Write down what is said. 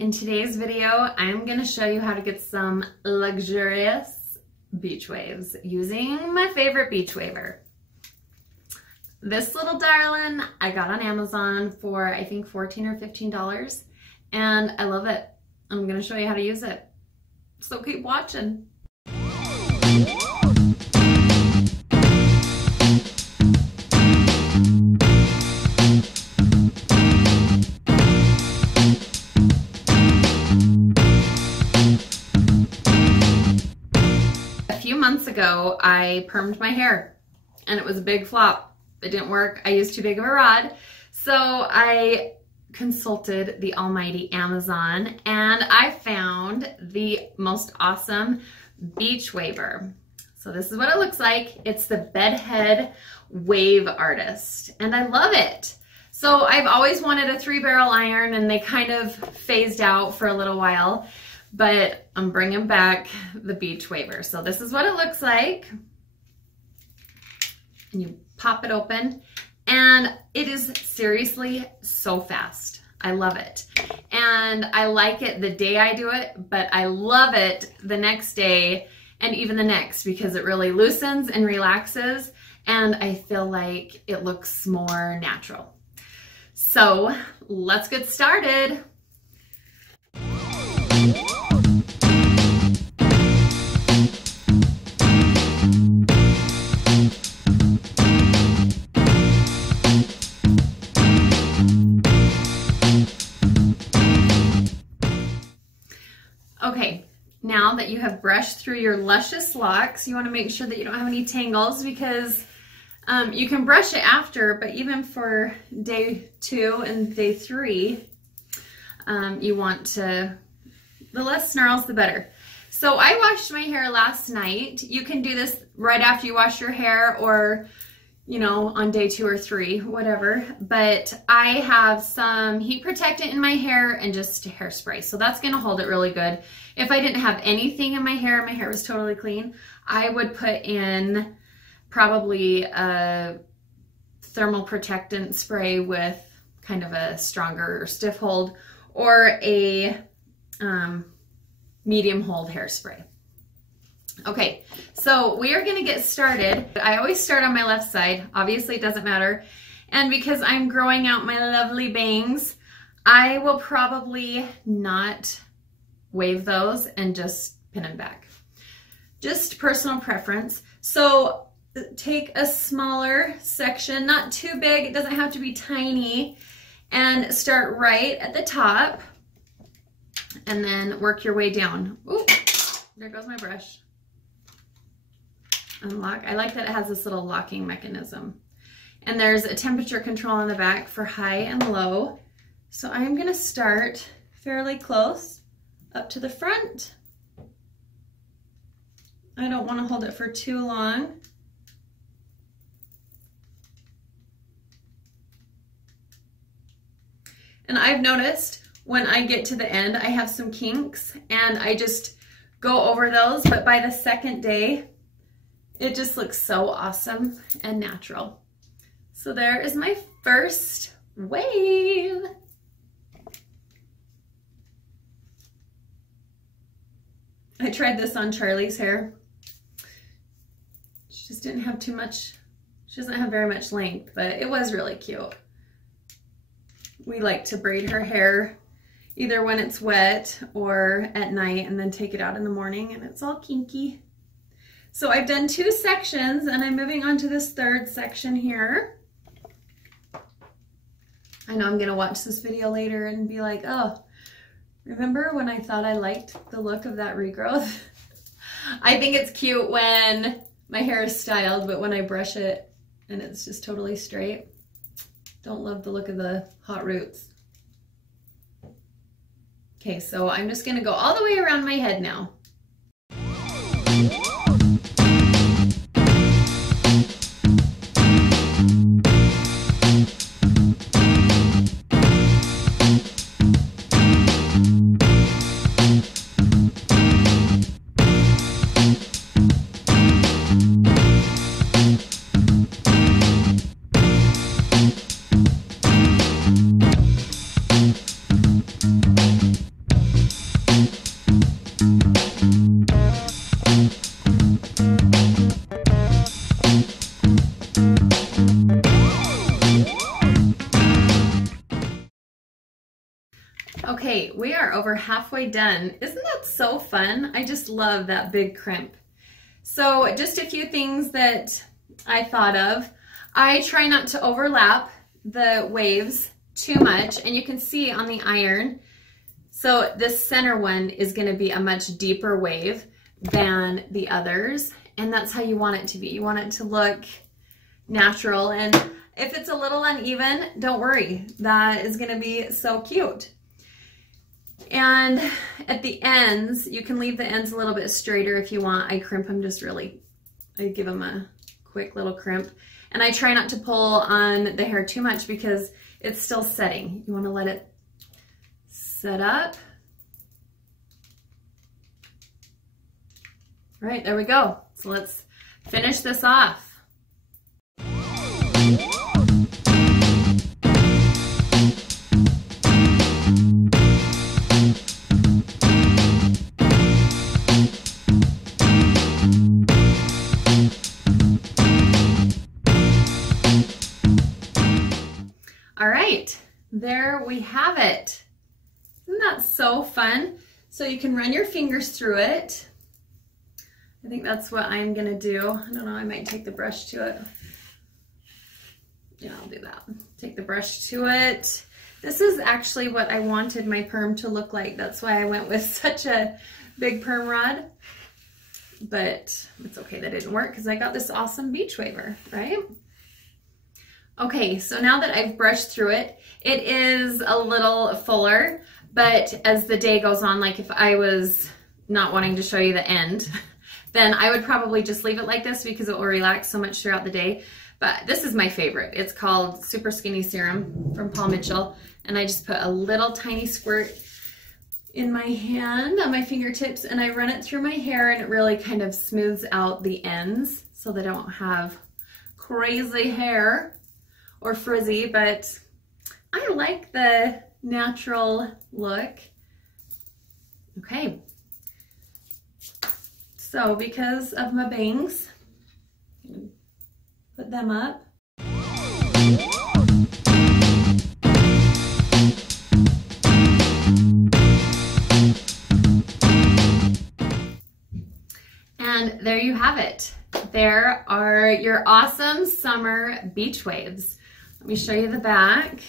In today's video, I'm going to show you how to get some luxurious beach waves using my favorite beach waver. This little darling I got on Amazon for I think $14 or $15 and I love it. I'm going to show you how to use it. So keep watching. Months ago, I permed my hair and it was a big flop. It didn't work. I used too big of a rod. So I consulted the almighty Amazon and I found the most awesome beach waver. So this is what it looks like. It's the Bedhead Wave Artist and I love it. So I've always wanted a 3-barrel iron and they kind of phased out for a little while. But I'm bringing back the beach waver. So this is what it looks like. And you pop it open and it is seriously so fast. I love it. And I like it the day I do it, but I love it the next day and even the next because it really loosens and relaxes and I feel like it looks more natural. So let's get started. Okay, now that you have brushed through your luscious locks, you want to make sure that you don't have any tangles because you can brush it after, but even for day 2 and day 3, you want to, the less snarls, the better. So I washed my hair last night. You can do this right after you wash your hair or, you know, on day 2 or 3, whatever. But I have some heat protectant in my hair and just hairspray. So that's going to hold it really good. If I didn't have anything in my hair was totally clean, I would put in probably a thermal protectant spray with kind of a stronger or stiff hold or a medium hold hairspray. Okay, so we are gonna get started. I always start on my left side. Obviously it doesn't matter. And because I'm growing out my lovely bangs, I will probably not wave those and just pin them back. Just personal preference. So take a smaller section, not too big, it doesn't have to be tiny, and start right at the top and then work your way down. Ooh, there goes my brush. Unlock. I like that it has this little locking mechanism. And there's a temperature control on the back for high and low. So I'm going to start fairly close up to the front. I don't want to hold it for too long. And I've noticed when I get to the end, I have some kinks and I just go over those. But by the second day, it just looks so awesome and natural. So there is my first wave. I tried this on Charlie's hair. She just didn't have too much, she doesn't have very much length, but it was really cute. We like to braid her hair either when it's wet or at night and then take it out in the morning and it's all kinky. So I've done 2 sections and I'm moving on to this 3rd section here. I know I'm gonna watch this video later and be like, oh, remember when I thought I liked the look of that regrowth? I think it's cute when my hair is styled, but when I brush it and it's just totally straight, don't love the look of the hot roots. Okay, so I'm just gonna go all the way around my head now. Okay, we are over halfway done. Isn't that so fun? I just love that big crimp. So just a few things that I thought of. I try not to overlap the waves too much, and you can see on the iron, so this center one is going to be a much deeper wave than the others, and that's how you want it to be. You want it to look natural, and if it's a little uneven, don't worry. That is going to be so cute. And at the ends, you can leave the ends a little bit straighter if you want. I crimp them I give them a quick little crimp. And I try not to pull on the hair too much because it's still setting. You want to let it set up. All right, there we go. So let's finish this off. All right, there we have it. Isn't that so fun? So you can run your fingers through it. I think that's what I'm gonna do. I don't know, I might take the brush to it. Yeah, I'll do that. Take the brush to it. This is actually what I wanted my perm to look like. That's why I went with such a big perm rod. But it's okay that didn't work because I got this awesome beach waver, right? Okay, so now that I've brushed through it, it is a little fuller, but as the day goes on, like if I was not wanting to show you the end, then I would probably just leave it like this because it will relax so much throughout the day. But this is my favorite. It's called Super Skinny Serum from Paul Mitchell, and I just put a little tiny squirt in my hand on my fingertips, and I run it through my hair, and it really kind of smooths out the ends so that I don't have crazy hair or frizzy, but I like the natural look. Okay, so because of my bangs, put them up. And there you have it. There are your awesome summer beach waves. Let me show you the back.